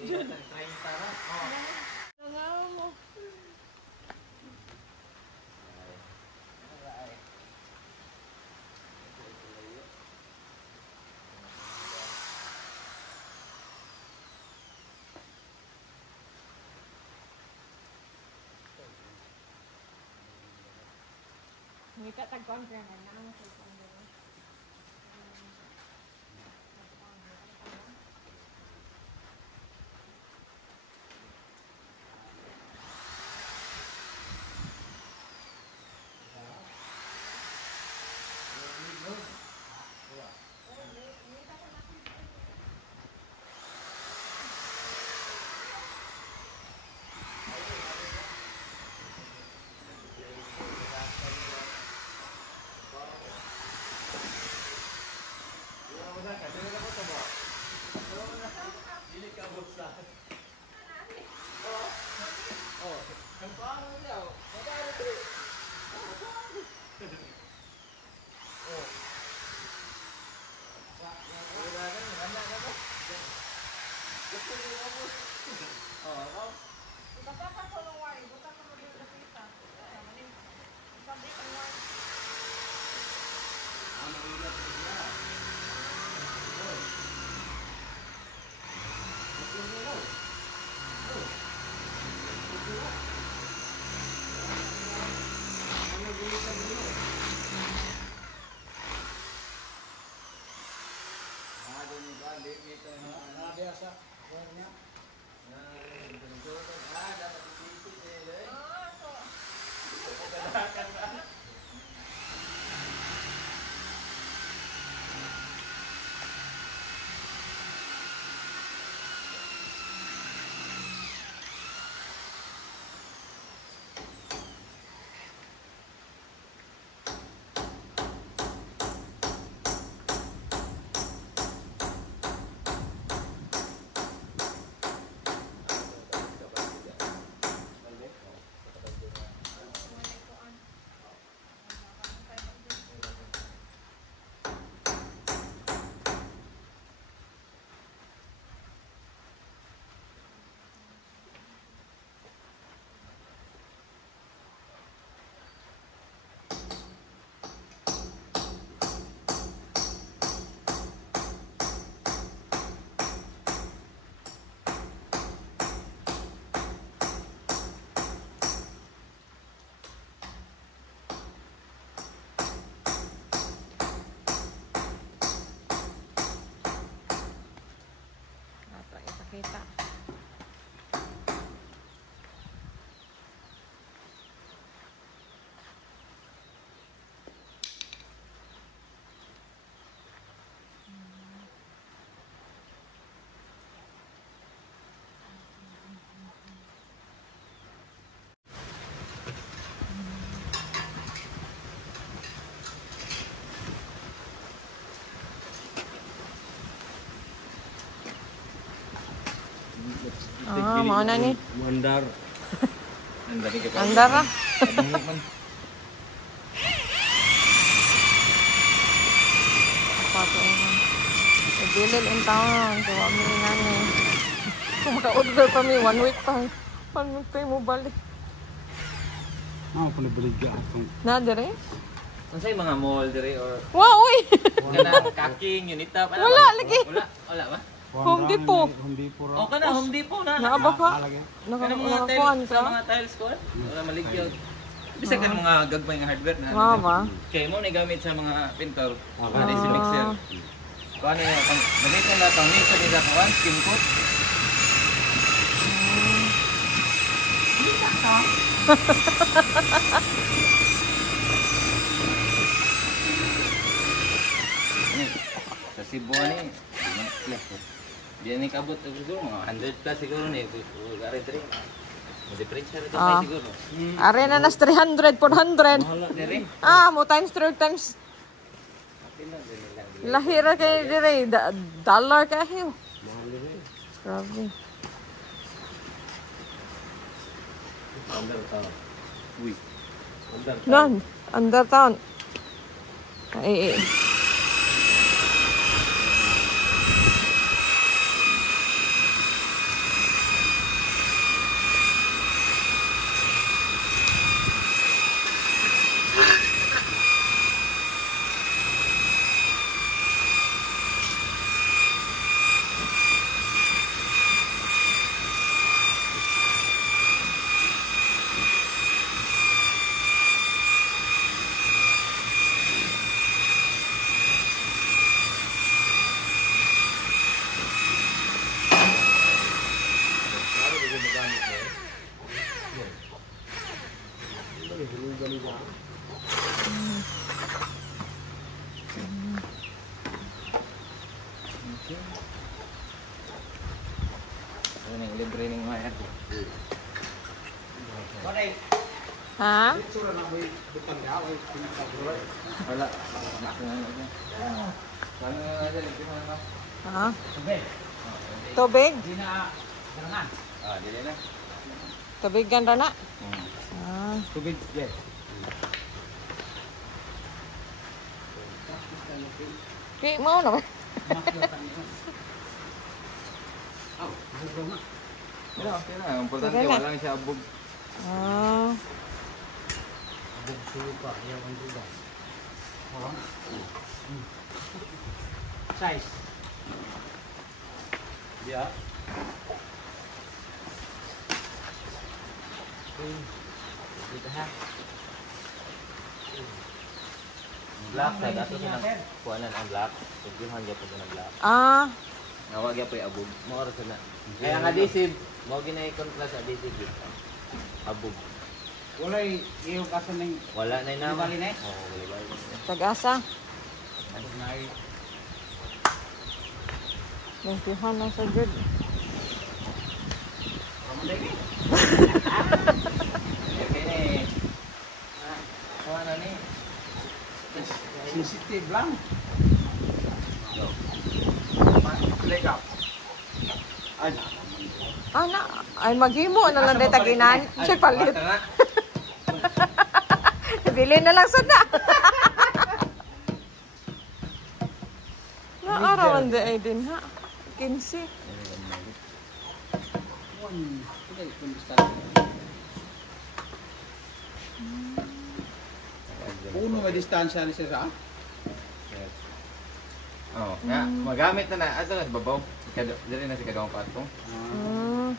May katagpang kaya na ang cellphone mo. Kita. Ah, mau na ni. Andar. Andar lah. Apa tu orang? Bilil in town. Kawa mo rin ni. Kung maka-order pa mi, 1 week pa. 1 week pa mo balik. Ah, ako nabaligya. Na, dire? Ano sa'yo mga mall dire or... Wow, uy! Kana, kaking, unita. Wala, lagi. Wala ba? Home Depot. Home Depot ra. O ka na, Home Depot na. Naaba ka? Kana mga tiles, sa mga tiles ko. Wala maligyaw. Bisa ka mga gagmay nga hardware na. Wow ba? Kaya mo na gamit sa mga pintor. Kada si mixer. Paano yun? Gamitin na itong mixer nila kawan, skin coat. Sa Cebu ni, di ni kabut siguro mga 100 plus siguro ni gari diri. Differential ito siguro. Are na nas 300, 400. Diri. Ah, mo times 3 times. Lahira kay dire, dollar kayo. Grabe. Uy. Nan, under town. Ay. baliga. Okay. Ano yung libre ng wire? Ha? Sura na may depan daw ay pinakabro. Wala. Ano nga dyan? Libre mo na. Ha? Tubig. Tubig? Di na na. Dili na. Tubig ganda na. Ah. Tubig, yes. Di mo na ba? Wala, okay na. Ang importante, Sige na. walang siya abog. Ah. Abog suka, yaw ang duda. Size. Yeah. Dito ha. Black, sa dato sa kuhanan ang black. Tugyuhan dyan po ng black. Ah. Nawag yan po yung abog. Maoras na. Kaya ang adhesive, mo ginaikon class adhesive yun. Abog. Wala yung kaso ng Wala na yung naman. Bali na eh? Oo, bali na. Tag-asa. abog na ay Lengkihan lang sa jud. Okay na eh. Kuha na ni. sensitive lang. Leg up. Ay, Ana, ay maghimo na lang dahil taginan. Siya palit. Bata nga. Bili na lang sana. Naarawan di ay din ha. 15. one. Hindi, kung gusto. Uno may distansya ni Sir. Oh, nga, magamit na na. Ato na, babaw. Dali na si kadawang patong. Mm.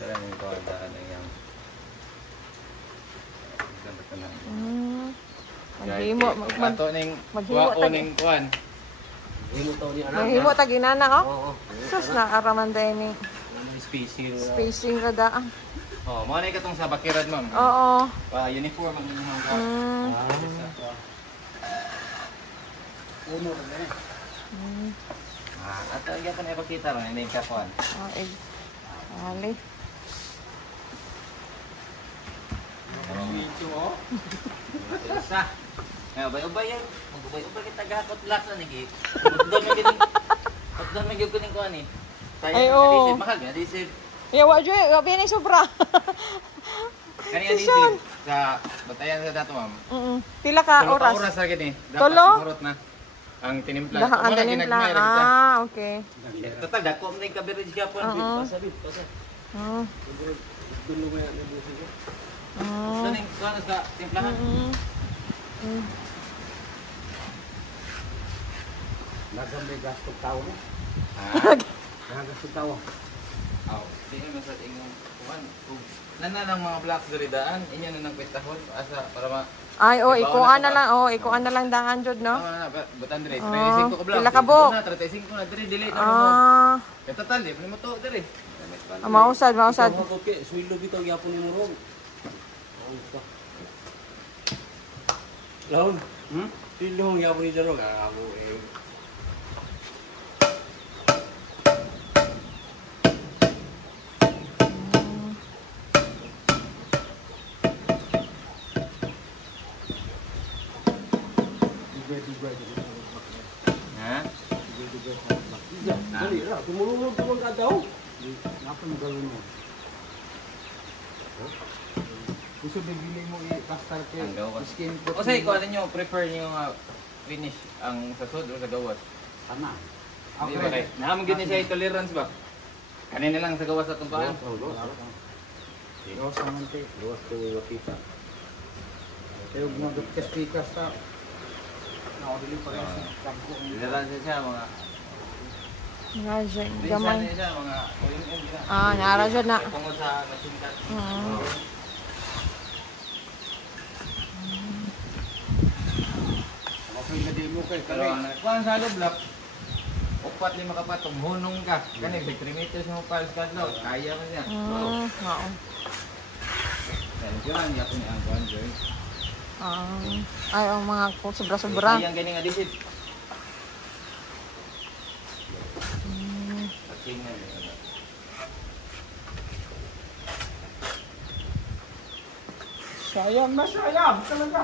Tara na yung kawadaan na yung... Santa ka na. Maghimo. Ato na yung... maghimo Wako na yung kuhan. Maghimo taginan na Oo. Sus na araman dahil ni Species. spacing rada. Oh, mga na ikatong sa bakirad, ma'am. Oo. Uniform ang inyong ka. Uno ka na eh. At yan pa na ipakita ron, hindi yung kapuan. Ali. Medyo oh. Isa. Ubay-ubay yan. Ubay-ubay kita gahakot lahat na nigi. Pagdon may gyud kuning kuan eh. Ay, oo. Mahal nga adhesive. Yawa jo, gabi ni sobra. Kani Si Sean. adhesive sa batayan sa dato, ma'am. Pila ka Tulo ka oras? oras ra gid eh. Dapat Tulo? mahurot na ang tinimpla. Lahat ang Wala, tinimpla. ginagmay ra kita. Okay. Total dako man yung coverage gapon. Pasabit, pasabit. Ah. Dulo mo yan dito. Sa ning kuan sa timplahan. Nagamay gasto tao mo. Ah. Gasto tao. Aw, di na sa ingong kuan. Nana lang mga blocks diri daan, inyo na nang pitahon asa para ma Ay, ikuan na lang. Ikuan na lang daan jud, no? tama na butan diri. 35 ka blocks. Pila ka buok? 35 na diri dili na mo. Ah. Kaya total di mo to diri. Mausad, mausad. Suwilo bitaw gyapon ni murong. Laon. Suwilo gyapon ni Jarog ako eh. Ha? Dali ra, tumulong ko ka daw. Napa mo gawin mo? Gusto bigili mo i-pastar kay Ang gawas. skin O say ko ano nyo prefer niyo finish ang sa sud o sa gawas? Ana. Di ba kay? Naamon gid ni siya tolerance ba? Kanina lang sa gawas atong paan. Dos naman te. Dos ko kita. Kaya mo dito speakers ta. Nakadili pa rin sa kampo. Tolerance siya mga Raja, Minsan gamay. siya mga OMM na. Ah, nara jud na. Tungkol sa nasintat. Okay na di mo kay Pero kami. ang kuan sa block, upat 5 kapatong hunong ka. Kani 3 meters mo pa sa kadlaw. Kaya man niya. Oo. Yan, yapon ni ang kuan joy. Ay, ang mga sobra-sobra. Yang gani nga disit. Patingan. Sayang na sayang talaga.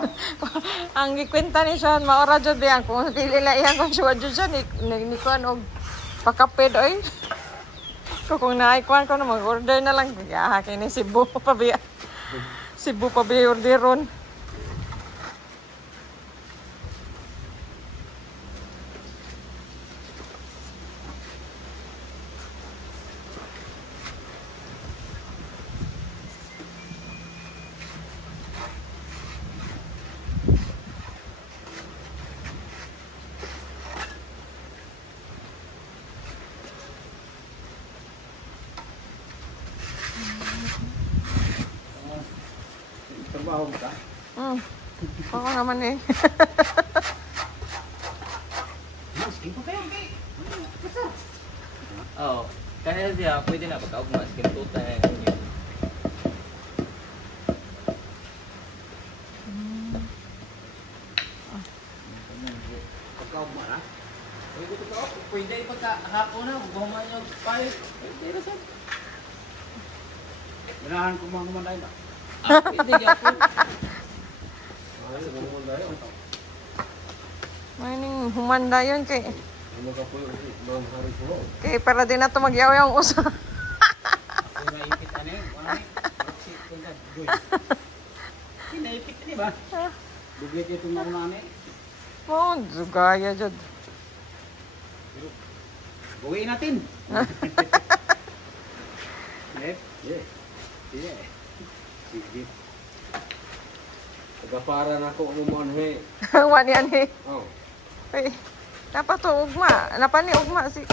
Ang gikwenta ni Sean, maora jud yan. Kung dili na iyang kung siya jud siya, ni kuan og pakapid oy. Kung naikuan ko na mag-order na lang. Kaya kini Cebu pa biya. Cebu pa biya orderon. Trabaho ka? Ako naman eh. Mas, ito kayo, okay. Oo. Kaya siya, pwede na pagkaugma. Skin tuta na yun. Pagkaugma na? Pwede pagkahapon na. Buhaman yung palit. Pwede na saan. Ganahan ko mga kumanday ba? Pwede yapon. Mining humanda yun kay. Kay para din na to magyaw yung usa. Ako naipit ano yun? Naipit ni ba? Bugit itong nauna ni. Oh, gaya jud. Buwiin natin. Yeah. Sige. Nagapara na ako umumanhe. Wani ani. Oh. Ay, dapat to ugma. Napani ugma si.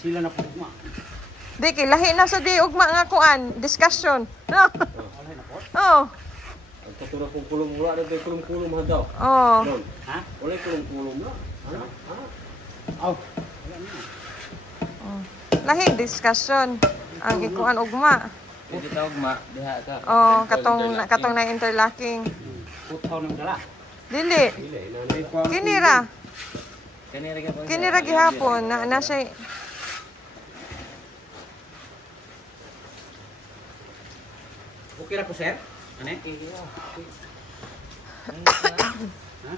Sila na pugma. Di kay lahi na sa di ugma nga kuan, discussion. No. Alay na po. Oh. Ang katulad kong kulong wala na tayo kulong-kulong ha daw. Oh. Doon. Ha? Wala kulong-kulong na. Ano? Ha? Oh. Wala na. Lahi discussion. Ang ikuan ugma. Pwede ka ugma. Diha ka. Oh, katong na interlocking. Putaw ng dala. Dili. Kini ra. Kini ra gihapon na siya. Okay na po, sir? Ano eh? Ha?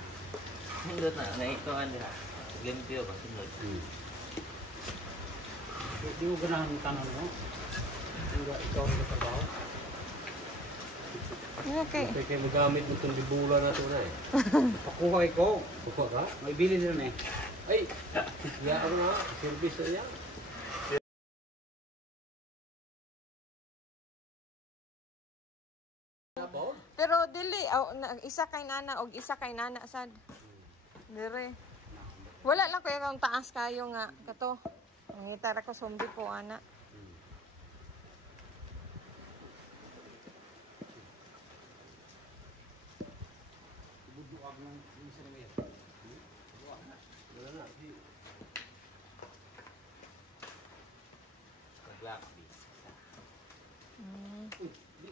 Hindot na. Naikuan diha. Limpyo ba? Sunod. Di mo ganahan yung tanong mo? Ikaw ang nagtrabaho? Okay. Kaya magamit mo itong dibula na ito na eh. Pakuha ko. Kuha ka? May bili din eh. Ay! Yan ako na. Service na yan. Pero dili isa kay nana og isa kay nana sad. Dire. Wala lang kuya kung taas kayo nga kato. Ngita ra ko zombie po ana.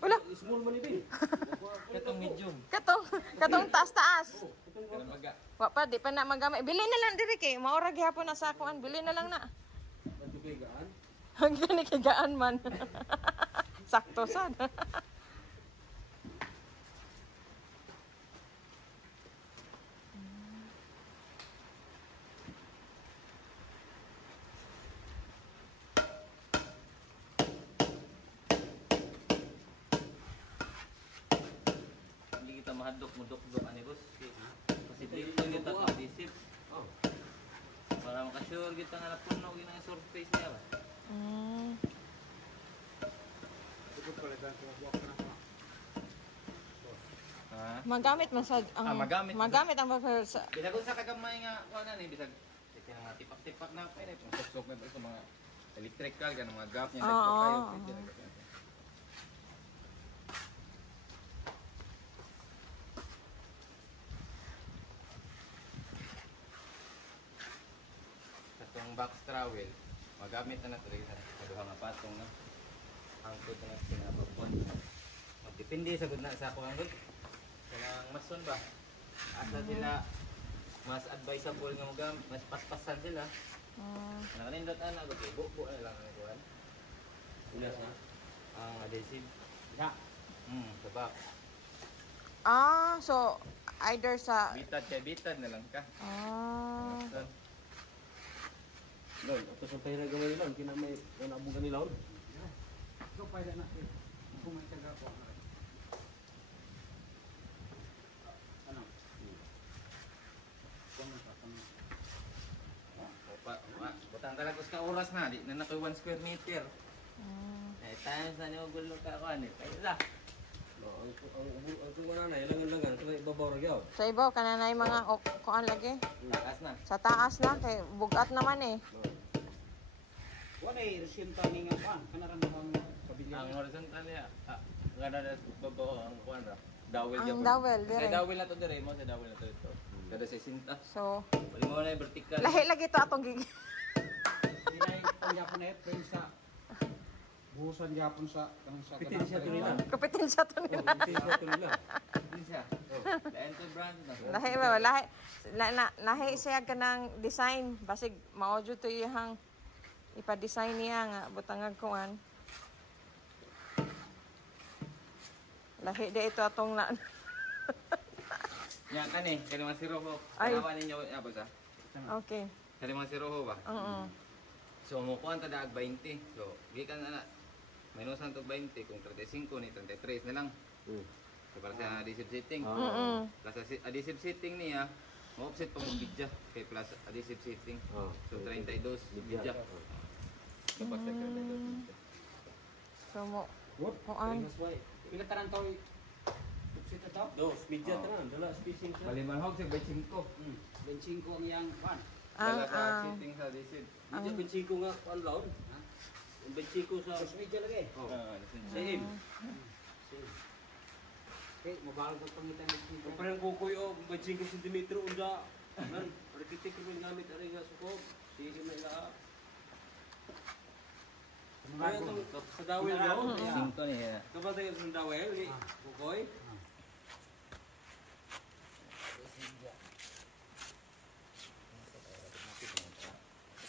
Wala. Small man ibig. Katong medium. Katong taas-taas. Kana maga. Wa pa di pa na magamit. Bili na lang diri kay maura gihapon na sa kuan. Bili na lang na. Nagtubigaan. Ang gani kigaan man. Sakto sad. Hindi kita mahadok mo dok ani boss. Kasi dito kita pag-isip. Oh. Para makasure kita nga napuno ginang surface niya ba. Ha? Magamit man sad ang magamit ang buffer sa Bisag unsa ka gamay nga kuan ni bisag kaya nga tipak-tipak na pa ni sok na ito mga electrical gan mga gap niya dito kayo pwede na ganyan. Katong box trowel magamit na nato sa duha nga patong na. hangtod na pinapapon. Magdepende sa gud na sa ako hangtod. Kanang mason ba? Asa sila mas advisable nga mas paspasan sila. Nakanindot ana gud kay buko na lang ang kuan. Ulas na. Ang adhesive. Ya. Sabak. So either sa Bitad na lang ka. Mason. Lol, ato sa pera gamay lang kina may nabugan nila. So pwede na. Kung may taga ko. Ano? Butang kalagos ka oras na, di na nakoy 1 square meter. Times na niyo gulo ka kuan eh. Tayo la. Ang wala na, ilangan-langan, ito may ibabaw ra gyud. sa ibaw kananay mga kuan lagi. Takas na. Sa taas na kay bugat naman eh. Wala resulta ni nga kuan. Kanaran mo pabilin. Ang horizontal ya. Gana na babaw ang kuan ra. Dawel Ang gyapon. dawel, Sa dire. dawel na to dire mo, sa dawel na to ito. Kada 60. So Wala mo na yung vertical. lahi lagi to atong gig. Hindi na yung Japon na friends sa buhusan Japon sa Pitin siya to nila. Kapitin siya to nila. Pitin siya to nila. Hindi siya. Lain to brand na. Lahi ba lahi siya kanang design basig mao jud to iyang ipa-design niya nga butangag kuan. Lahi de ito atong na. Yan kani, kani mga siroho. Ay. Kanawa ninyo apa sa? Okay. Kani mga siroho ba? So mo kuan ta daag 20. So gikan na minusan to 20 kung 35 ni 33 na lang. So para sa adhesive setting. Plus adhesive setting niya, mo-offset pa mong bidya kay plus adhesive setting. So 32 bidya. Kapag sa 32 bidya. So mo What? kuan. Pila taran to? Sito to? Dos, media tanan, dala spacing siya. Balimanhog sa 25. 25 ang iyang kuan. Dala sa setting sa adhesive. Media benchiko nga kuan laon. Ang benchiko sa Sa media lagi. same. Okay, mabawal ko pangitan ng dito. Ang parang kukoy o benchiko centimeter unda. Nan, arkitek ko gamit ari nga suko. Sige na ila. Kaya itong sa dawel mo, 5 ni. kapag tayo sa dawel, ni kukoy.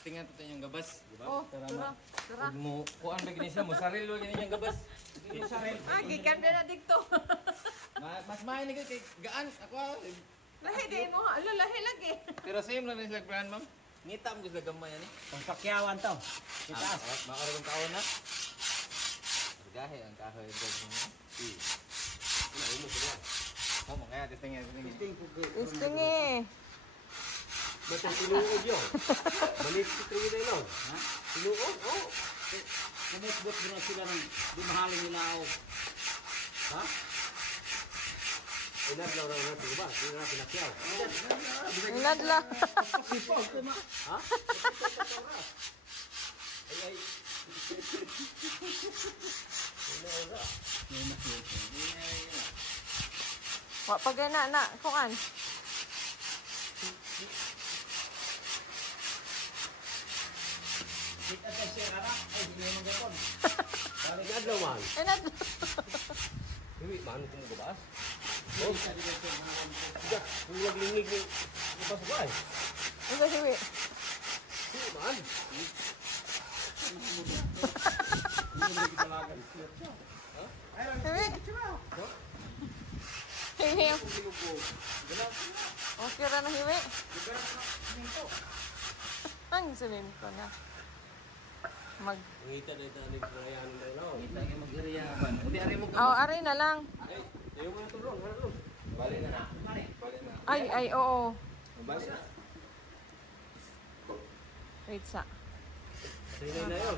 Tingnan to yung gabas, di ba? Oh, tura. Huwag mo kuan ba gini siya mo saril wag gini yung gabas. Gikan na dito. Mas maay ni kay gaan ako. Lahi di mo, lahi lagi. Pero same lang sila brand ma'am. Ngita mo sila gamay ani. Pangpakyawan to. Itaas. Makarong kaon na. Gahe ang kahoy dito mo. Ano mo sila? Oh, mo kaya testingin. Testing po. Isting eh. Batang tinuod yun. Manis ko tayo na yun. Ha? Tinuod? Oo. Kumutbot mo na sila ng dumahalin nila ako. Ha? Inadlaw na natin ba? Hindi na pinakyaw. Inadla. Ha? Ay, ay. Wa pa gana na kuan. Kita sa siya kara. Ay, hindi mo gapon. Inadlaw man. Inadla. Hindi, maano kung magabas? Oh, sa dito mga Sige, kung naglingig ni Bukas ba eh? Isa siwi. Hindi, man. Siwi. Hiwi. Okay ra na hiwi. Ang simento na. Ngita na ito ni Brian na yun. Kita nga mag-area man. Hindi ari mo Oh, aray na lang. Ay, ayaw mo na ito ron. Harap ron. Bali na. Bali na. Ay, oo. Bali na. Wait sa. Sinay na yun.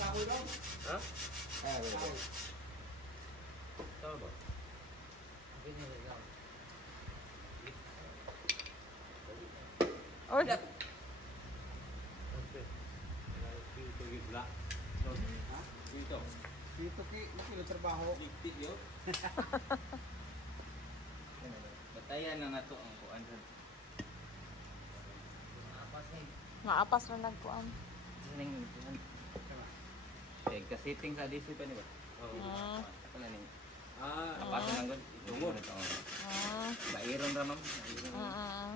Ha? Ah, bali. Tama ba? Oh, Okay. Dito gitla. Dito. Dito ki trabaho. Diktik yun. Batayan na nga to ang kuan sa. Apas ni. maapas na nagkuan. Sining kuan. Okay, ka-sitting sa DC pa ni ba? Ah. Wala ni. Ah, Kapaso lang gud. Itungod. Ah. Bairon ra ma'am. Bairon. Ah.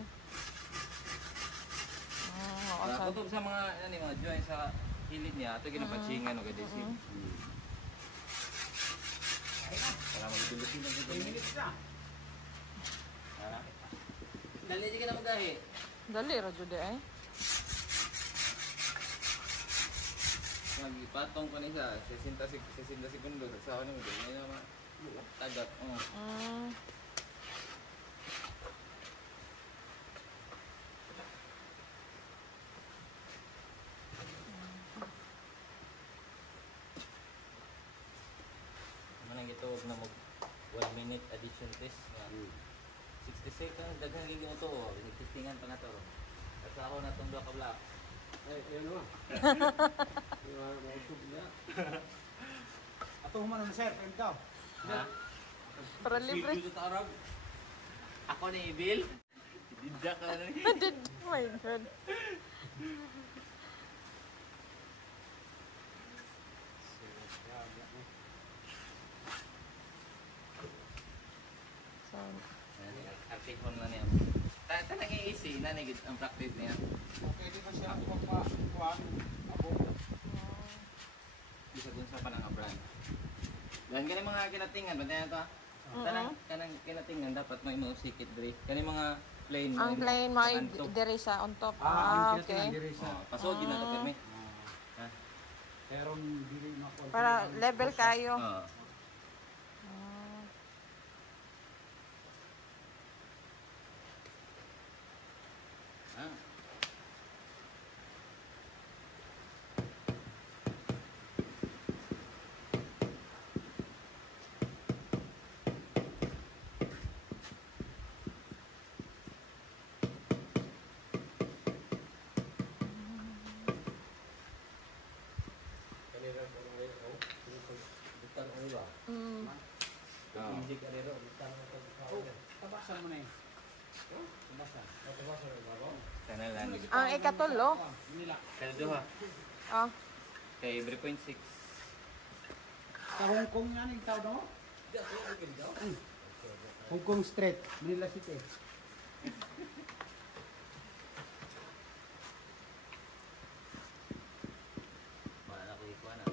Oo, Sa sa. kutob sa mga ano mga joint sa kilid niya, ato ginapatsingan og DC. Para magdulutin ng 2 minutes na. Ha? Dali di ka na magahi. Dali ra jud eh. Magipatong ko ni sa 60 segundo sa ano mo din. May naman tagat. Ah. Manang gituog na mo 1 minute addition test nga 60 seconds daghang ligi mo to testingan pa na to at ako na tong 2 ka block ayun mo. Mausog na. Ato humano na sir, friend daw. ha Para libre. Silyo sa Arab. ako ni Bill didda ka na ni Oh my God. So, artikon na niya tanang easy na ni ang practice niya Okay, di ba siya ako magpakuhan? Ako. bisa dun sa panang brand dan kani mga kinatingan bantayan to kanang kinatingan dapat may mga sikit diri kani mga plain ang plain mo ay diri sa on top. Ang Okay. diri sa. pasogin na to kami ha Pero dili na ko. Para level kayo. oh ah Kanina ko nang ngayon. Bukan ano ba? Mm. Hindi ka rin. Bukan ako. Tabasan mo na yun. Tabasan. Tabasan rin ba? Kana lang. Ang ikatulo. Nila. Kada duha. Oh. Kay every 0.6. Sa Hong Kong yan yung tao no? Hong Kong Street, Manila City. Wala na ko ikuan na.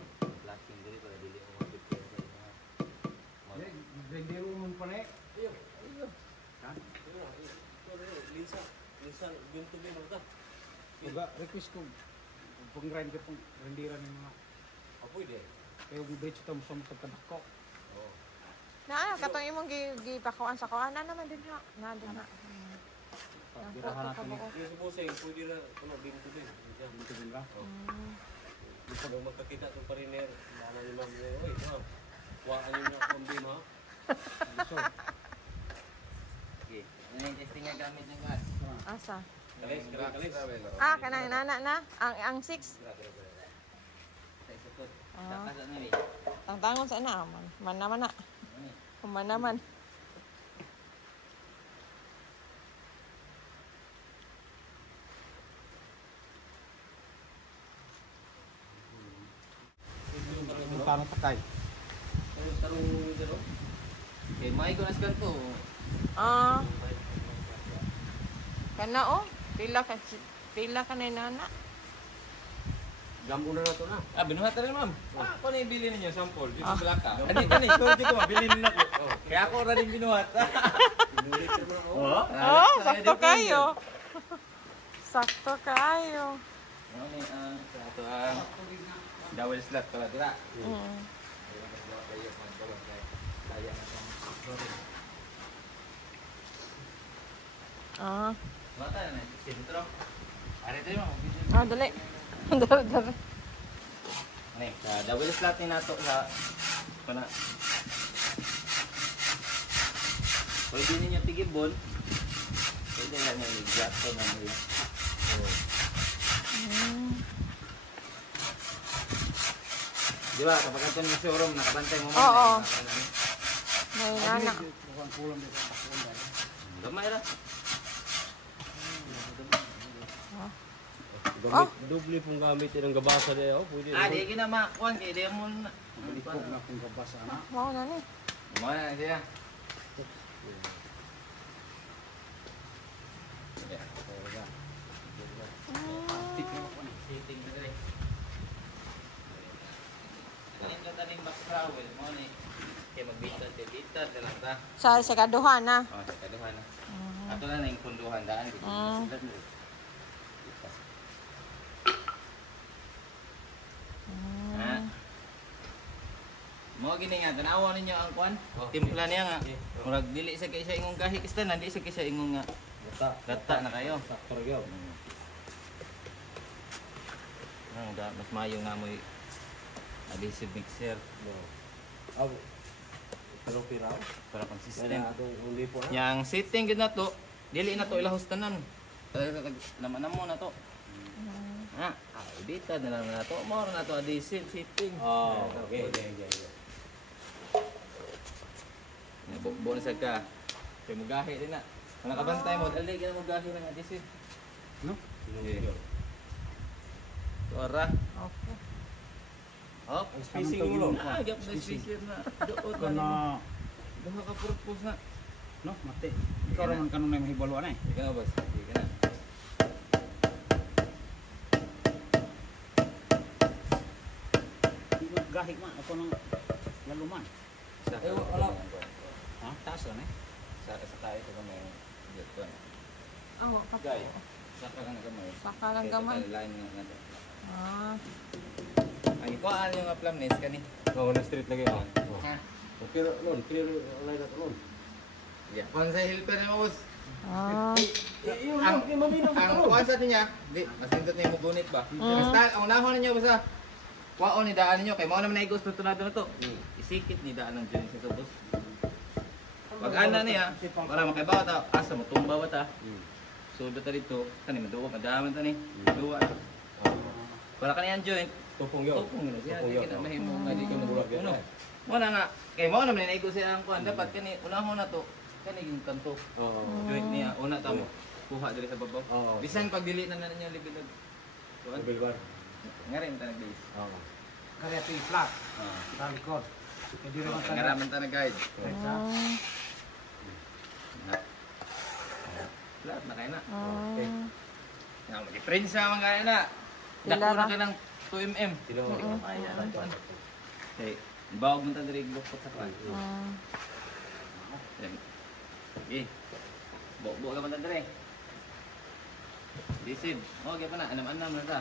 Flashing diri para dili mo mapipil sa mga. Vendero mo pa na eh. Iyo. Iyo. Ha? Linsa. Linsa. Binto din ako ta. Uga, request ko. Pang-grind ko pang rendiran ng mga. Apoy din. Kaya yung bridge ito mo sa mga pagkabako. Oo. Na katong imong gipakuan sa kuan na naman din ha. Na din ha. Ang Birahan natin photo eh. ka ba? Yung sa busay, pwede na ano, binto din. Diyan. Dito din ba? Pag magkakita itong pariner, bahala ni ma'am niya, oy, ma'am, kuhaan niyo na akong bim, ha? So, Okay. Ano yung testing nga gamit ng gas? Asa? Kalis, kalis. Ah, kanang nana na. Ang 6. Sa isukot. Ah. Dapat ano ni? Tangtangon sa na man. Man naman na. Man naman. yung tanong patay. Tarong dito. Okay, may ko naskan to. Ah. Kana oh. Pila ka na nana. Gambo na to na. Ah, binuhat na rin, ma'am. Ah, ako na ibili ninyo, sample. Dito sa Blaka. Kani, sorry ko, mabili ninyo ako. Kaya ako na rin binuhat. Oh? Oh, sakto kayo. Sakto kayo. Ano ni, sa ito ang double slot pala, dira. Mm. Ah. Mata na, sentro. Ari tayo mo. Ah, dali. Dali, dali. Nih, double slot ni nato sa kana. Pwede ninyo tigibol. Pwede lang yung i-jack ko na nila. Di ba, kapag ito yung showroom, nakabantay mo man. Oo. May nana. Mukhang kulang dito sa kulang. Gamay ra. Gamit, doble pong gamit yan ang gabasa na yun. Pwede. Ah, di ginama. Kuan kay di mo na. Malikog na kung kabasa na. Mao na ni. Mo na siya. Tik na ako na. Sitting na dali. Kanin ka taning box trowel mo ni. Kay magbitad na lang ta. Sa kaduhan na. Oh, sa kaduhan na. Ato na yung kunduhan daan. Ha? Mo gini nga tanawa ninyo ang kwan. Timpla niya nga. Murag dili sa kay siya ingong gahi kistan, di sa kay siya ingong nga gata na kayo. Sakto rin yun. Mas mayo nga mo adhesive mixer Aw. Pero piraw. para pang system. Kaya atong hindi po na. Yang setting gid na to, dili na to ilahos tanan. Naman mo na to. Ha, edita na lang na to. Mo na to adhesive setting. Oh, okay. Bonus ka. Kay mugahi din na. Ang nakabantay mo, dali ka na mugahi ng adhesive. No? Okay. Tora. Okay. Hop, Spacing mo lang. Ah, gap na speaker na. Doon Ikaw na, Duha ka purpose na. no, mati. Ikaw naman kanong na mahibaluan eh. Ika na, boss. Ika na. Gahig man, ako nang laluman. Sa wala. Ha? Taas na eh. Sa tayo ito kami. Dito. Oh, Gay. Saka ka na kamay. Saka lang gamay. Line nga na. Ah. Ang ikuan yung aplamnes kani. Oo, na street lagi. Ha? Pero lon, clear line na lon. Yeah. Kung sa helper na boss. Ah. Ang kuan sa niya, di masindot niya mo gunit ba? Basta ang unahon ninyo basta kwaon ni daan ninyo kay mao naman na gusto tunado na to. Isikit ni daan ng joint sa boss. Pag ana niya para makaibaw ta asa mo tumba ba ta? Sudo ta dito, kani maduwa madaman ta ni. Duwa. Wala kaniyang joint. Tupong yun. Tupong na siya, Tupong di yun. kita mahimo nga di ka Tupong maduwa. yun. Uno. Wala nga kay mao naman na siya ang kuan dapat kani unahon na to. Kani yung kanto. Oo. Joint niya una ta mo kuha diri sa babaw. Oo. Bisan pag dili na ninyo libilog. Kuan. Mobile bar. Nga rin ta nag-base. Oo. Kaya ito yung flat. Ah. Sa likod. Hindi naman Nga raman ta nag-guide. Lahat na kayo na. Okay. Nga mag-print sa mga kaya na. Pila Dako na ra? ka ng 2mm. Sino mo? Kaya lang kuan. Okay. Bawag mo ta diri lukot sa kuan. Yan. Okay. Bok-bok ka man ta diri. Disid. Okay pa na. Anam-anam na ta.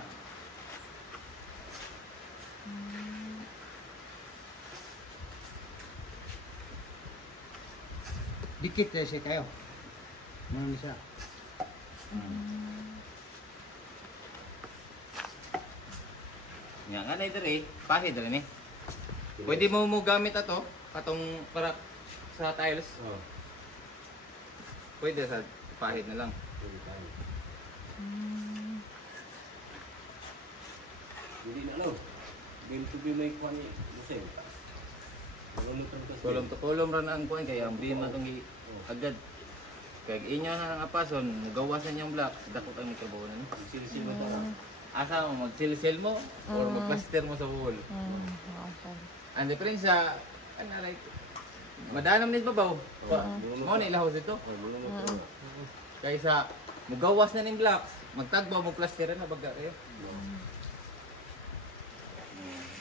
Dikit kayo siya kayo. Ano siya? Nga nga na diri. Pahid diri ni. Pwede mo gamit ato katong para sa tiles. Oo. Pwede sa pahid na lang. Hindi na no. Game to be may kwan ni. Museng. Kolom to kolom ra na ang kuan kay ang bima tong agad. Kay inya na ang apason, gawasan niyang block, dako kang mikabunan. Silsil mo ta. Asa mo magsilsil mo or magplaster mo sa wall. Okay. Ang difference sa ano like madanam nit babaw. Mo na ilahos ito. Kaysa mugawas na ning blocks, magtagbaw mo plaster na baga kayo.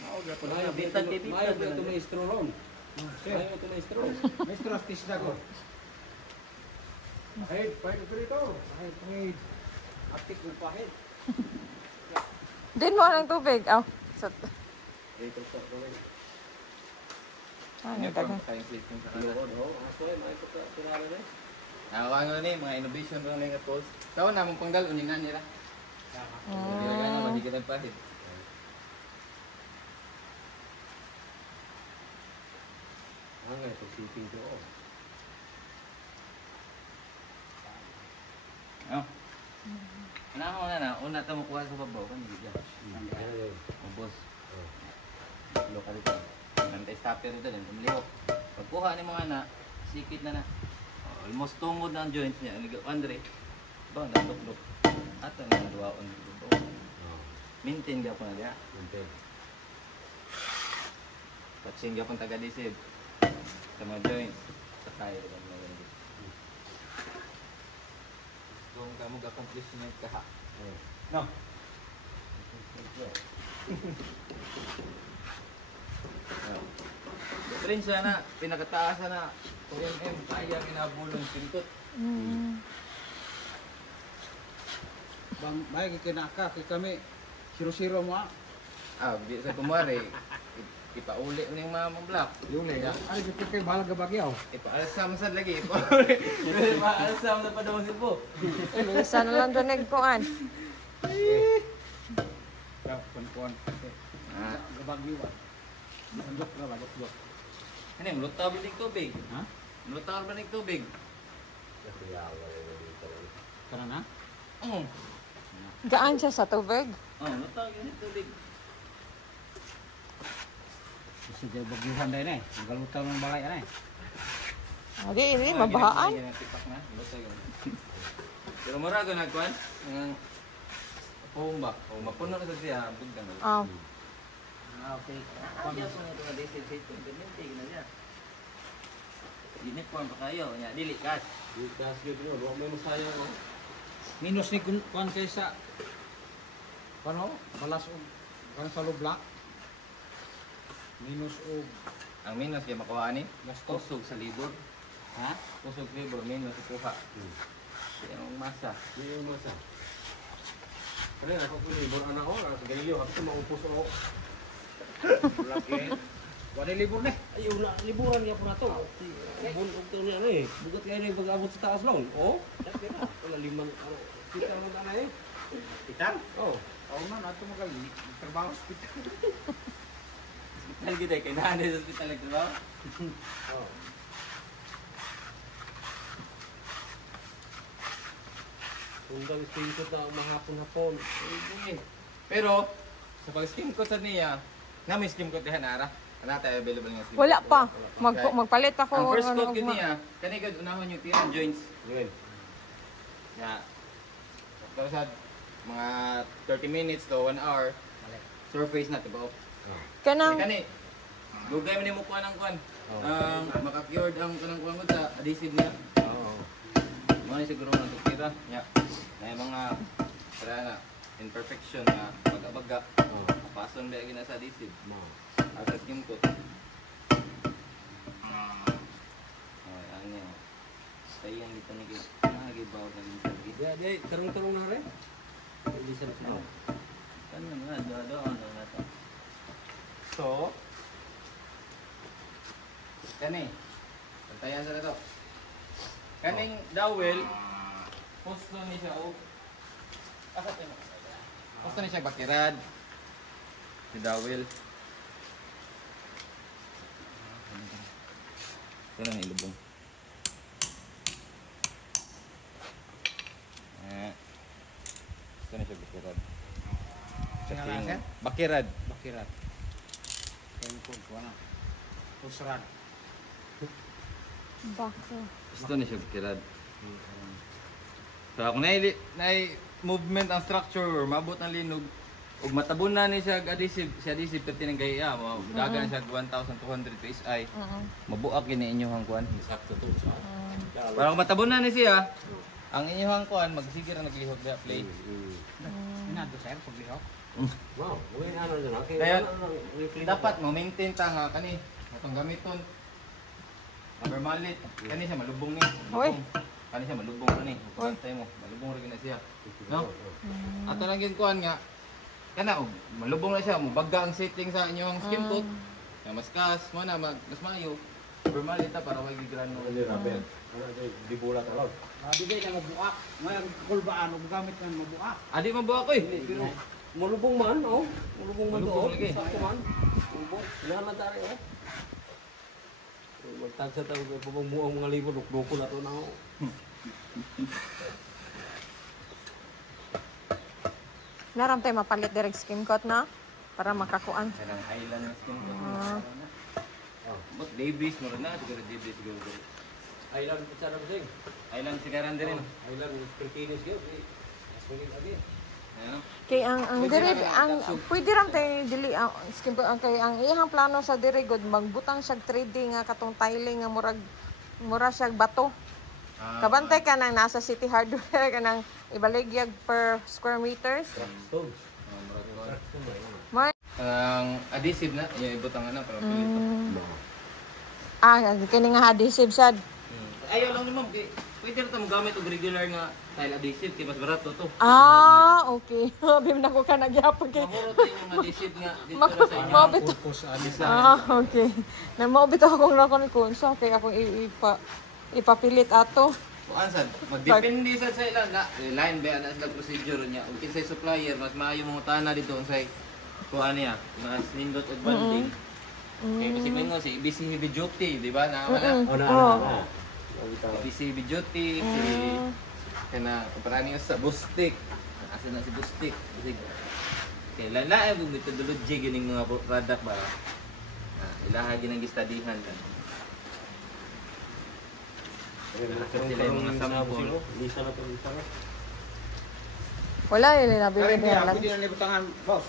Mao gyud pud May bitag kay May bitag. ito may straw ron. May ito may straw. Maestro, stis na ko. Pahid, pahid ito rito. Pahid, pahid. Atik kong pahid. Din mo ng tubig. Oh. Sat. Ito sa ron. Ah, Ano nagdagan. pa kayong system sa kanila? Lord, oh, asoy may ito ka tirala na. Ano ni mga innovation ro ning post. Taon na mong panggal uningan nila. Hindi ra na mahigit ang pahid. Ang ito sitting to. Oh. Ano na una ta mo kuha sa babaw kan diya. Ayun. Ubos. Lokal ito. Nantay stopper ito din, tumliho. Pagkuha ni mga na, sikit na na. Almost tungod na ang joints niya. Andre, ba, natuklok. At ang naduwaon dito. Maintain gapon na dia. Mente. Touching gapon taga-adhesive. Sa mga joints. Sa kaya rin mga joints. Kung ka mo accomplishment ka ha. No. Rin siya na, pinakataas na 2mm, kaya kinabulong pintot. Bang may kinaka kay kami. Siro-siro mo. Di sa kumari, ipauli mo yung mga block. Yung lega. Ay, dito kay bahala ga bagyaw. Ipaalasam sad lagi, ipauli. Ipaalasam na pa daw si po. Isa na lang doon nagkuhan. Kuan-kuan. Ga bagyo. Andok ra bagyo. Ano yung lutaw ba ng tubig? Ha? Lutaw ba ng tubig? Kana na? Oo. Gaan siya sa tubig. Lutaw yung tubig. Gusto dyan bagyuhan dahil na eh. Ang galutaw ng balay na eh. Hindi, mabahaan. Tipak na, lutaw yun. Pero mura ko nagkuhan. Pumbak. Mapuno na sa siya, abog ka na. Okay. Kaya po na ito na diesel system, ganyan tigil na siya. Uniform pa kayo, niya, dilikat. Ikas yun yun. Huwag may masaya ko. Minus ni kuan kaysa ano? Balas og kan sa lubla. Minus og Ang minus kaya makuha ni, gastos. kusog sa libur. Ha? Kusog libur, minus ikuha. Kaya ang masa. Hindi yung masa. Kaya ako po libor anak ko. Sa ganilyo, ako sa maupos ako. Laki. Wala libur ni. Ayaw na, liburan niya po na ito. Buntog ito niya eh. Bugat kayo na pag-abot sa taas lang. Oo. Dati na. Wala limang, kita lang na eh. Pitan? Oo. Oo man ato magali. Trabaho sa pitan. Hospital kita, kailangan sa hospital nagtrabaho. Oo. Kung screenshot na mahapon-hapon. Pero, sa pag-skim coat sa niya, may skim coat dihan ara. Ano tayo available nga skim coat? Wala pa. Okay. Magpalit ako. Ang first coat ano, kaniya, kanigad unahon yung tira joints. Yun. Ya. Tapos sa mga 30 minutes to 1 hour, surface na tibaw. Kanang, Kani, lugay mo ni mo kuha ng kuhan. Oh. Maka-cured ang kanang kuhan mo sa adhesive niya. Oo. Mga siguro ng tira. Ya. May mga para na imperfection na pag-abaga. Oo. Pason ba gina sa adhesive. Oo. At sa skim coat. Ay, ano. Sayang dito ni kay. Nagibaw ka din sa gid. Di, tarong-tarong na rin. Hindi sa Oh. Kan nga doon na to. So, kani. Pantayan sa to. Kaning dowel, posto ni siya o. Asa to? Posto ni siya bakirad. Si dowel. Ito na ilubong. Ito na siya bakirad. Singalan siya? Bakirad. Bakirat. Kaya ko kuan na. Pusrad. bako. Gusto na siya bakirad. So kung na movement ang structure, mabot ang linog, ug matabon na ni siya adhesive, si adhesive pati nang gaya, dagan siya 1,200 PSI. Mabuak gini inyong kuan. sakto to. Para kung matabon na ni siya, ang inyong kuan magsigir na naglihok na play. Inado sa air paglihok. Wow, may ano dyan. Okay, Kaya, reflect dapat mo maintain ta nga kani atong gamiton. Normalit, kani siya malubong ni. Hoy. Kani siya malubong ni. Pagkantay mo, malubong rin na siya. No? Ato lang yung kuan nga kana og malubong na siya, mubagga ang setting sa inyong skin coat. Nga mas kas mo na mas mayo. Normalit ta para wag gigrano. Hindi, Rabel. Ano, di bulat alod. Bigay ka mabuak. Ngayon kulbaan og gamit man mabuak. Adi mabuak ko eh. Pero, malubong man, oh. Malubong man Malubong doon. lagi. Sakto man. Malubong. Ilahan na tayo, oh. Magtagsa tayo kay pabangbuang mga libro, dukdoko na to na, oh. Naram tayo mapalit direct skim coat na para makakuan. Kanang highland na skin coat. But Davis mo rin na, siguro Davis siguro. Island, pizza na ba sing? Highland sigaran din rin. Island, Philippines, yun. Mas maling lagi. Ano? Kay ang Pwede dire ra ang pwede ram tay dili ang kay ang iyang plano sa dire god magbutang siya 3D nga katong tiling nga mura siya bato. Kabantay ka nang nasa City Hardware ka nang ibaligyag per square meters. Stone. Mar Ang adhesive na, yung ibutang ano, para pilit. kini nga adhesive sad. Ayaw lang naman, pwede na ito magamit og regular nga tile adhesive, kaya mas barato to. Okay. Bim na ko ka nagyapon kay. Mahuro tayo yung adhesive nga dito na sa inyo. Mabit. Purpose alis. Okay. Na mabit akong nakon kun so kay akong ipapilit ato. Kuan sad, magdepende sad sa ilan na line ba ana sa procedure niya. Ug kinsay supplier mas maayo mo tana dito unsay kuan niya, mas nindot og banding. Kay kasi mo si ABC Heavy Duty, di ba? Na wala. ABC Heavy Duty, si kana kumpara niya sa Bustik. Asa na si Bustik? Kasi kay lalae ang methodology gining mga product ba. Ilaha ginang gistadihan kan. Sila yung mga sample. Lisa na to, lisa na. Wala yun nabili Kaya niya niya, lang. pwede na libutangan, boss.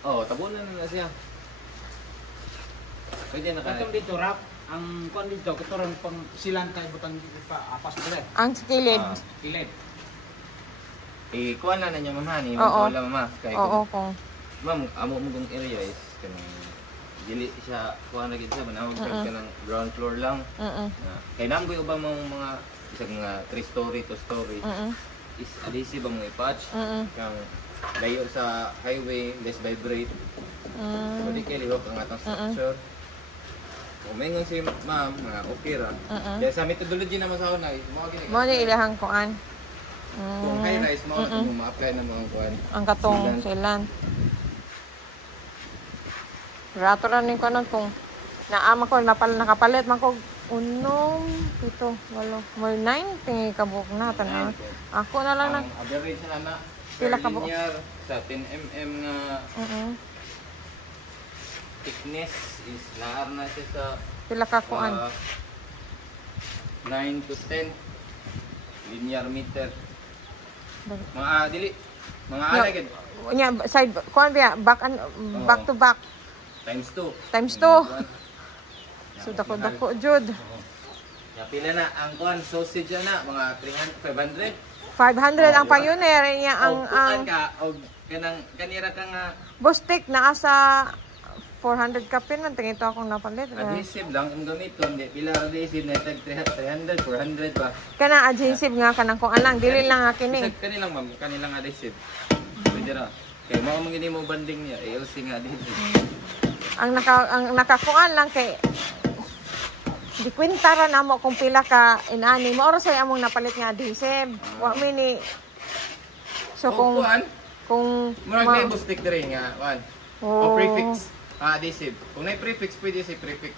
Oo, tabunan na siya. Pwede na Katong dito, rap, ang kwan dito, katurang pang silang tayo butang dito pa, apas ko rin. Ang kilid. Kilid. Kuha na niya mama ni. Oo. Wala mama. Kaya Oo kung. ma'am, amo mo kong area is kanang dili siya kuha na gid siya manawag ka ng ground floor lang. Kay namboy ubang mga isang mga 3 story to story. Is adhesive ang mga patch. Kang layo sa highway, less vibrate. Pwede kayo liwag ang atang structure. Kung maingon si ma'am, mga okay ra. Kaya sa methodology na masaw na, Mo ni ilahang kuan. kung high rise, mo ma-apply ng mga kuhan. Ang katong silan. Rato ra ning kanon kung naama ko nakapalit man ko unong pito walo more 9 tingi kabuk na tanan. Ako na lang nag Ang average na na, Pila per ka buo? linear sa 10 mm nga thickness is naar na siya sa pila ka kuan. 9 to 10 linear meter. Mga dili, mga alay gid Nya side kuan biya back to back times 2. times 2. So dako jud. Ya pila na ang kuan sausage na mga 300 500 ang pioneer niya ang kuan ka og kanira ka nga Bustik naa sa 400 kapin man tingito akong napalit. adhesive lang ang gamiton, di pila adhesive na tag 300, 400 ba. Kana adhesive nga kanang kuan lang dili lang nga kini. Bisag kanilang ma'am, kanilang adhesive. Pwede ra. Kaya mao man gini mo banding niya, ALC nga adhesive. Ang nakakuan lang kay di kwenta ra namo kung pila ka inani mo oras ay among napalit nga adhesive. Wa mi ni so Kung kuan, kung murag na stick diri nga, kuan. Oh. O prefix, adhesive. Kung na prefix pwede si prefix.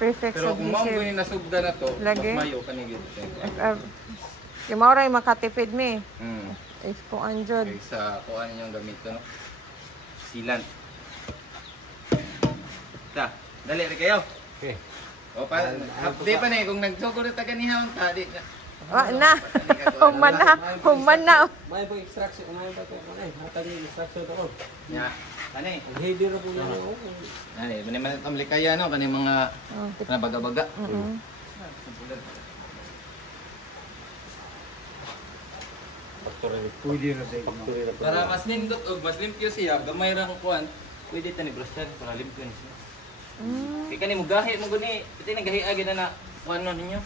prefix Pero kung mao adhesive. gini nasugda na to, Lagi? mas mayo kanigid. Yung maoray makatipid mi. Hmm. If kuan jud. Okay, sa kuan ninyong gamito no. Sealant. Ta, dali rin kayo. Okay. O pa, di pa na kung nagsugod ta ganiha ta di na. Wa na. Human na. May po extraction, may po ano eh, hatag yung extraction to ko. Ya. Ani. Ang heavy ra po na ako. Ani, man tamli kaya no kani mga na baga-baga. Pwede na tayo. Para mas nindot og mas limpyo siya, gamay ra ko kuan. Pwede ta ni brush para limpyo ni siya. Kaya kani mo gahi mo guni, piti na gahi agad na kuan no ninyo.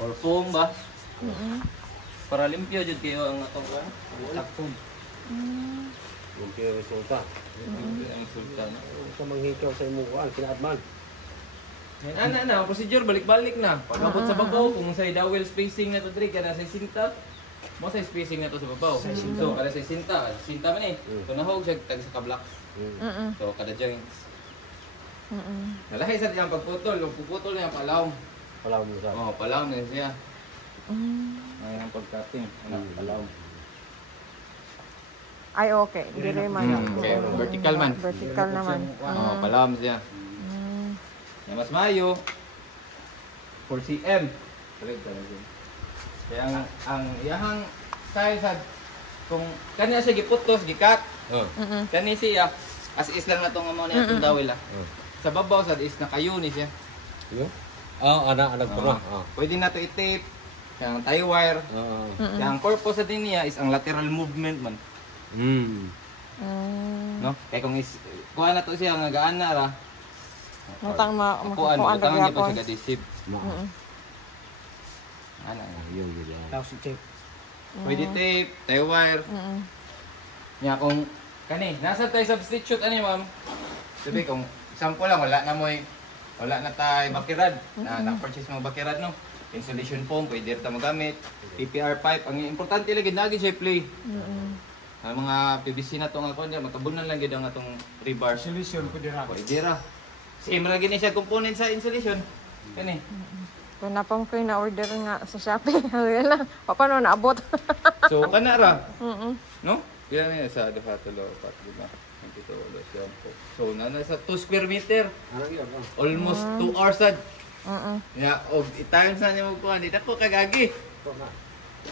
Or foam ba? Para limpyo jud kayo ang atong kuan. Takpon. Yung kaya resulta. Ang sultan. Sa manghikaw sa imo kuan, kinaadman. Yan na, procedure balik-balik na. Pag-abot sa babaw, kung sa dowel spacing na to diri kada sa sinta, mo sa spacing na to sa babaw. So kada sa sinta man eh. So nahog siya tag sa ka-blocks. So kada joints. Nalahi sa diyang pagputol, yung puputol niya palawm. Wala mo sa. Oh, palawm na siya. Ay ang pag-cutting, palawm. Ay okay, dili man. Okay, vertical man. Vertical naman. Oh, palawm siya. Yan mas mayo 4 cm. Kaya ang iyahang style sa kung kanya siya giputos, gikat. Oh. Kani siya as is lang na tong amo niya itong dawil ah. Sa babaw sad is nakayuni siya. Yo. Anak pa nga. Pwede na to i-tape, yung tie wire. Yung purpose sa din niya is ang lateral movement man. No? Kaya kung is kuha na to siya nga gaan na ra. Matang Kuan makukuan utang niya pa gyapon. siya gadisip. Ana. Yun yun. Tapos i-tape. Pwede tape, tie wire. Nya kung kani nasa tayo substitute ani ma'am. Sabi kung example lang wala na tayo bakirad. Na-purchase mo bakirad no. Insulation foam pwede ta magamit. PPR pipe ang importante lagi nagi siya play. Ang mga PVC na to nga kon matabunan lang gid ang atong rebar. Solution ko dira. Pwede ra. Same ra gini siya component sa insulation. Kani. Kung napang ko na order nga sa Shopee, wala. Paano naabot? So kana ra. No? Kaya niya sa Defatolo pat di ba? Dito ulit yan po. So nasa 2 square meter. Almost 2 hours sad. Ya og i-times na nimo ko ani dako kagagi.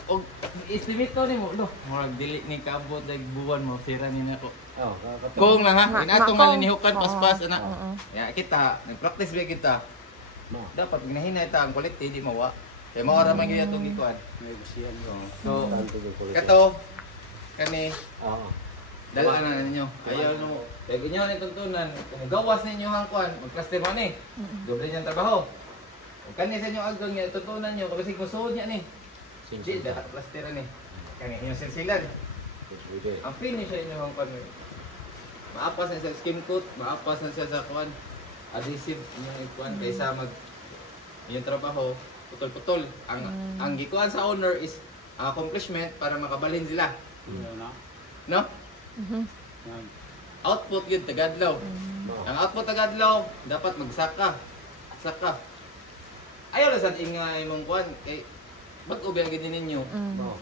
Og estimate ko nimo no. Murag dili ni kabot dag buwan mo sira ni nako. Kung lang ha, inato malinihukan paspas ana. Ya kita nagpractice ba kita. Dapat ginahinay ta ang quality di mawa. Kay mao ra man gyud atong gikuan. So kato kani dala na ninyo. Ayaw no. Kaya ganyan ni tuntunan. Gawas ninyo ang kuan, mag-plaster man ni. Doble niyang trabaho. Kung kani sa inyo agang niya tuntunan niyo kasi kusuod niya ni. Di dapat plaster ni. Kani yung silsilan. Ang finish sa inyo ang kuan. Maapas na sa skim coat, maapas na siya sa kuan. Adhesive yung kuan kaysa mag yung trabaho putol-putol. Ang gikuan sa owner is accomplishment para makabalhin sila. No? Output yun, tagadlaw. Ang output tagadlaw, dapat magsaka. Saka. Ayaw na sa ingay mong kuhan. Kay, mag-ubyan gini ninyo.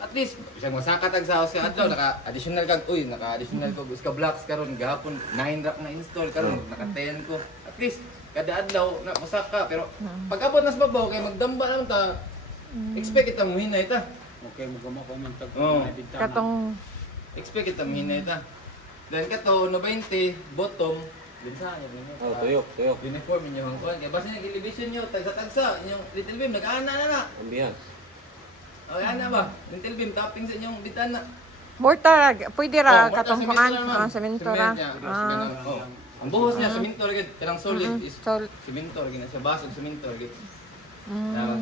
At least, isang masaka tag sa house ka adlaw, naka-additional kag, naka-additional ko, gusto ka blocks karon gahapon, 9 rack na install karon, naka-10 ko. At least, kada adlaw, na masaka. Pero, pag abot na sa babaw, kay magdamba naman ta, expect itang muhinay ta. Okay, magama ko man tag. Katong Expect itang hinay ta. Then kato, 90, bottom, binsa niya. Tuyok. Uniform ninyo ang kuhan. Kaya basta yung television nyo, tagsa-tagsa, yung little beam, nag-aana na. Ambiance. O, ana ba? Little beam, tapping sa inyong bitana. mortar, pwede ra Oh, mortar, katong semento kuan, naman. semento ra. Cement niya, oh. Ang buhos niya, semento rin. Kanang solid is So, semento rin. Siya basog, semento rin.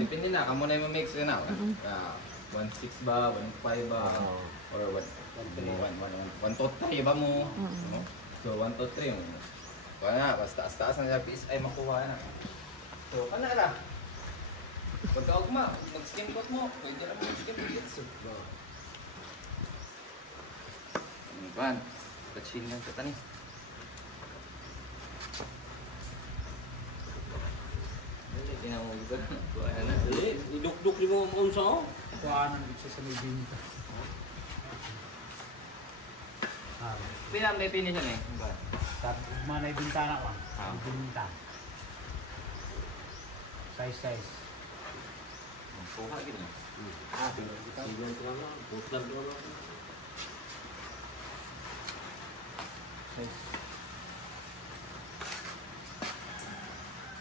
Depende na, kamo na yung mix na. 1.6 ba, 1.5 ba, or 1.3 ba mo. So 1 to 3 yung kaya basta taas na sa PSI makuha na. So kana ra. Pagka ugma, mag-skim coat mo, pwede ra mo skim coat. Pan, kachin lang sa tani. Dili tinawag ko. Kuha na. Iduk-duk ni mo unsa oh. Kuanan dito sa may binta. Pinam na finish na eh. Sa manay bintana ko. Binta. Size. Kuha gid na. Tingnan ko lang, putal ko lang.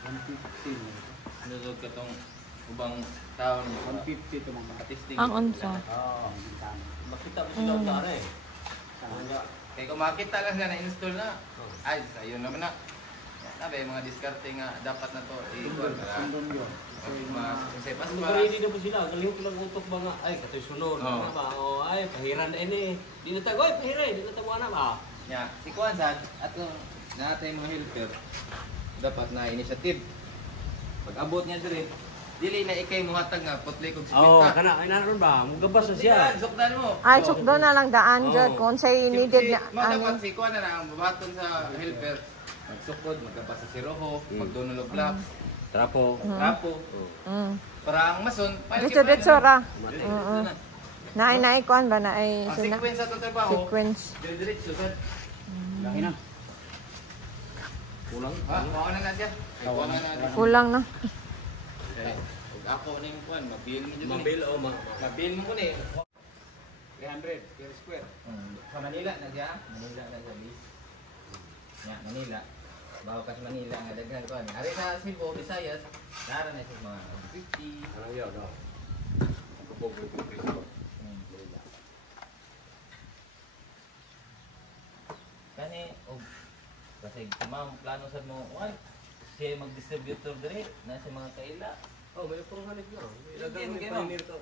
Ano daw katong ubang tao niyo? 150 to mga Artistic. ang unsa. Oo, bintana. Makita mo sila ang dara eh. Kaya kung makita lang na na-install na, ay, ayun naman na. Sabi, mga diskarte nga, dapat na to i-kuha para Sundon yun. kasi pas Ano pa. ba ready na ba sila? Galihok lang utok ba nga? Ay, katoy sunod. Oo. Ano ba? O, ay, pahiran na ini. Di na tayo, ay, pahiran. Di na tayo na ba? Ya, si Kuan sad at kung natay mga helper, dapat na initiative. Pag abot niya dire, dili na ikay muhatag nga putli kog Oo, siminta. kana, ay naroon ba? Mugabas na siya. Sukdan mo. Ay, sukdo na lang daan jud Oo. kung say needed niya. Dapat si Kuan na ang buhaton sa helper. Magsukod, magkabas sa siroho, magdunol og blocks, Trapo. trapo. Para ang mason, Diretso ra. Diretso na. Naay kuan ba na ay Ang sina sequence sa itong trabaho, sequence. diretso sad. Laki na. Kulang. Kuha na siya. Ay, kuha na. Kulang na. Pag ako na yung kuan, mabil mo dyan. Mabil o Mabil mo ni. 300 per square. Sa Manila na siya. Manila na siya, bis. Nya, Manila. Bawa ka sa Manila nga daghan ko. Ari sa Cebu, Visayas, dara na siya mga 50. Ano yun, no? Ang kapogo yung presyo. Kani, kasi ma'am, plano sa mo, ay, siya mag-distributor dire na sa mga kaila. Oh, may pang hanip na. Ilagay mo Ilagay kayo, mo yung to.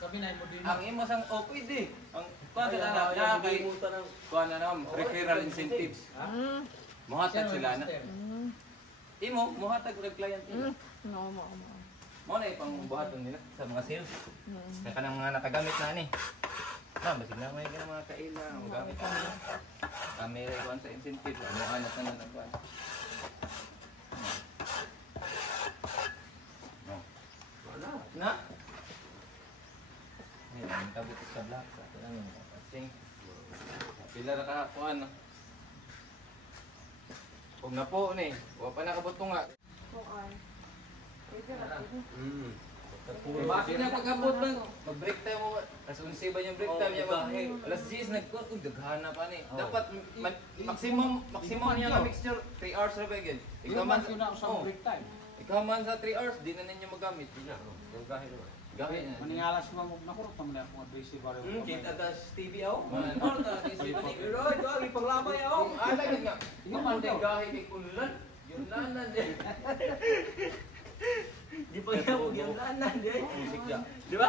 Kami na mo din. Ang imo sang pwede. Ang kuan Ay, na ay, na kay kalimutan ng... kuan na nam referral incentives. Muhatag sila na. Imo muhatag og client nila. No. Mo na ipang buhaton nila sa mga sales. Kaya kanang mga nakagamit na ni. Basig na may mga kaila ang gamit nila. Kami ray kuan sa incentive. Mo anak na nang kuan. Wala. Na. Ayun, tabot sa black sa ano. Sing. Pila ra ka kuan. Kung na po ni, wa pa nakabot nga. Bakit na pag-abot lang? Mag-break time mo. Alas 11 ba yung break time niya? Alas 10 nag-cut. Uy, daghana pa ni. Dapat maximum niya nga mixture 3 hours na ba yun? Ikaw man yun na sa break time. Ikaw man sa 3 hours, di na ninyo magamit. Hindi na. Yung gahe naman. Gahi na. Maningalas mo nakurot naman ako advice ba rin. Kita tas TV ako. Ano ta? Pero ito, ipaglamay ako. Lagyan nga. Ikaw man din gahi kay Kunlan. Yung lanan din. Di pa yung lanan din. Musik ya. Di ba?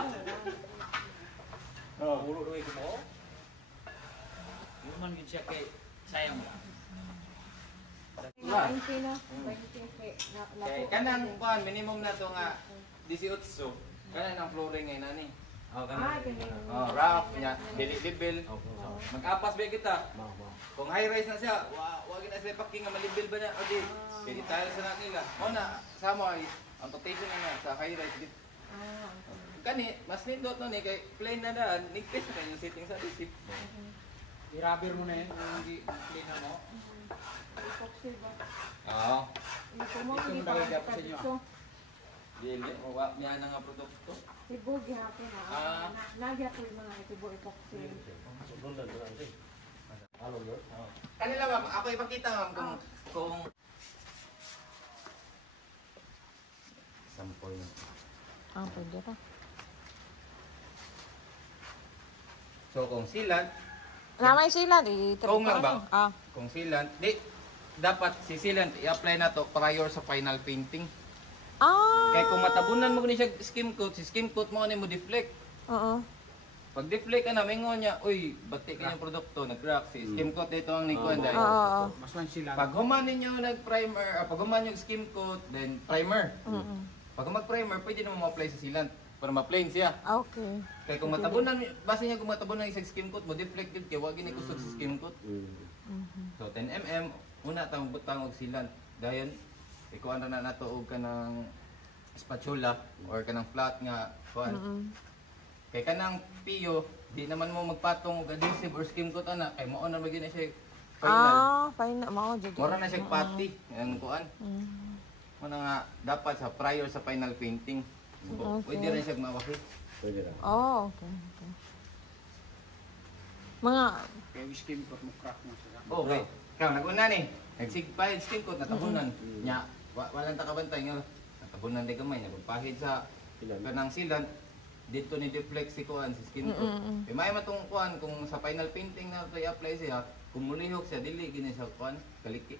Ulo doon ito mo. Yung man gid siya kay sayang ba. Kay kanang kuan minimum na to nga 18. Kanang ang flooring ngay nani. Oh, kanang. Oh, rough nya, dili level. Mag-apas ba kita? Kung high rise na siya, wa gina sila packing nga malibil ba na o di. Kay tiles na nila. Mo na sama ang rotation na sa high rise dit. Kani mas nindot no ni kay plain na daan, nigpis na yung setting sa adhesive. I-rubber mo na yun, hindi clean mo. Oo. Ito mo dagdag sa inyo. Dili o wa miya na nga produkto. Tibo gihapon Ah. na. Nagyapon mga tibo epoxy. Doon lang natin. Ano yun? Kanila ma'am, ako ipakita ma'am kung sample niya. Pwede ra. So kung silant, Namay sila di. Kung lang ba? Ah. kung silant, di dapat si silant i-apply na to prior sa final painting. Kaya kung matabunan mo ni siya skim coat, si skim coat mo mo deflect. Oo. Pag deflect ka na, mingon niya, uy, batik ka yung produkto, nag-crack si skim coat dito ang nikuan dahil. Oo. Mas man sila. Pag human ninyo nag-primer, pag human yung skim coat, then primer. Pag mag-primer, pwede naman ma-apply sa sealant para ma-plain siya. Okay. Kaya kung matabunan, base niya kung matabunan isang skim coat, mo deflect yun, kaya wag ginikusog sa skim coat. So 10 mm, una tang butang og sealant. Dayon, ikuan na nato og kanang spatula or kanang flat nga kuan. Kay kanang piyo, di naman mo magpatong og adhesive or skim coat ana, kay mao na magina siya final. Fine na mao jud. Mura na siya pati ang kuan. Muna nga dapat sa prior sa final painting. So, Okay. pwede rin siya mawaki. Pwede na. Oh, okay. Mga Kaya skim coat mo crack mo sila. Okay. Kaya naguna ni. Nagsigpahid skin coat natabunan. Nya walang takabantay nga natabunan di gamay nagpahid sa kanang sealant dito ni deflect si kuan si skin coat. Kay may matong kuan kung sa final painting na to i-apply siya, kung mulihok siya dili gini sa kuan kaliki.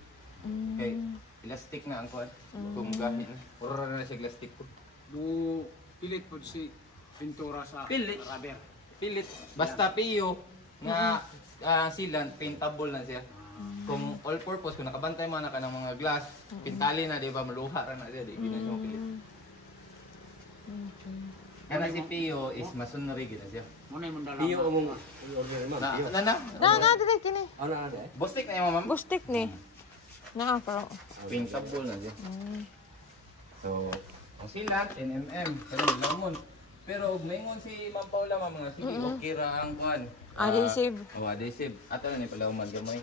Kay elastic na ang kuan. Kung gamit na. Puro na siya elastic ko. Do pilit po si pintura sa Pilit. rubber. Pilit. Basta piyo nga sealant paintable na siya. Kung all purpose, kung nakabantay man na ka ng mga glass, pintali na, di ba, maluha ra na siya, di na siya mapilit. Kana si Pio is masonry gina siya. Muna yung dalawa. Iyo mo i-order naman. Iyo. na dire kini. Ano na eh? Bostik na yung ma'am. Bustik ni. Na pero. Paintable na siya. So, ang silat, 10 mm, pero lamon. Pero maingon si Ma'am Paula mga sige, okay ra ang kuan. Adhesive. Adhesive. Ato na ni pala gamay.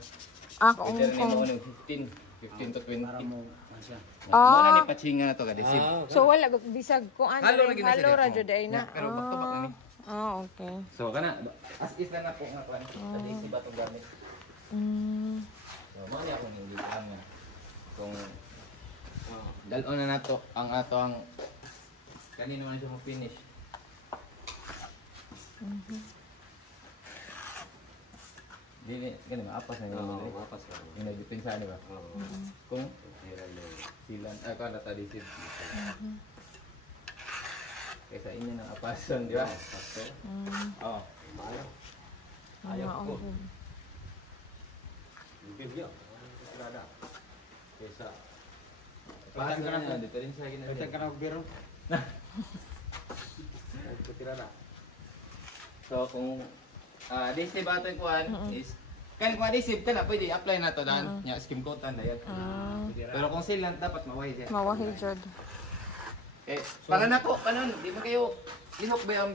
Kung Pwede na mo 15 to 20. Para mo siya. Muna ni patsinga na to adhesive. So wala bisag ko ano. Halo ra gyud na siya. Halo ra jud ay na. Pero back to back na ni. Ah, okay. So kana as is lang na po nga kan. Kasi ba tong gamit. So mo niya kung hindi lang nga. Kung dalon na nato ang ato ang kanino man siya mo finish. Dili ganun maapas na Oo, ganun. mapas ka. Yung nagdepensa di ba? Oo. Kung Hira na yun. silan kana ta disip. Kaysa inyo nang apason, di ba? Pasto. Oo. Maayo. Ayaw ko. Maong jud. Mungkin dia. Ada. Kesa. Pasan ka na dito rin siya Ito ginagawa. ka na biro. Ay, kutirada. So kung adhesive ato yung kuhan is kaya kung adhesive ka na pwede apply na to dan nya skim coatan dayon. Pero kung sealant dapat mawahi siya. Mawahi jud. Eh para nako kanon di man kayo inok ba yung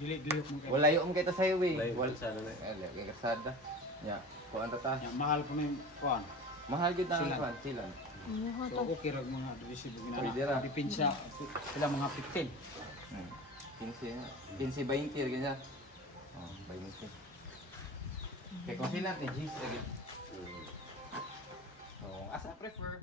Dili-dili mo kayo. wala yung kita sa highway. Wala sana na. Kay kasada. Nya kuan ta ta. Yang mahal po na yung kuhan. Mahal gid ang Sealant. kuan sealant. So okay ra mga adhesive Pwede ra. ginana. Dipinsa sila mga 15. 15 20 ganyan. Oh, 20. Kaya kung sealant ni G's lagi. So asa prefer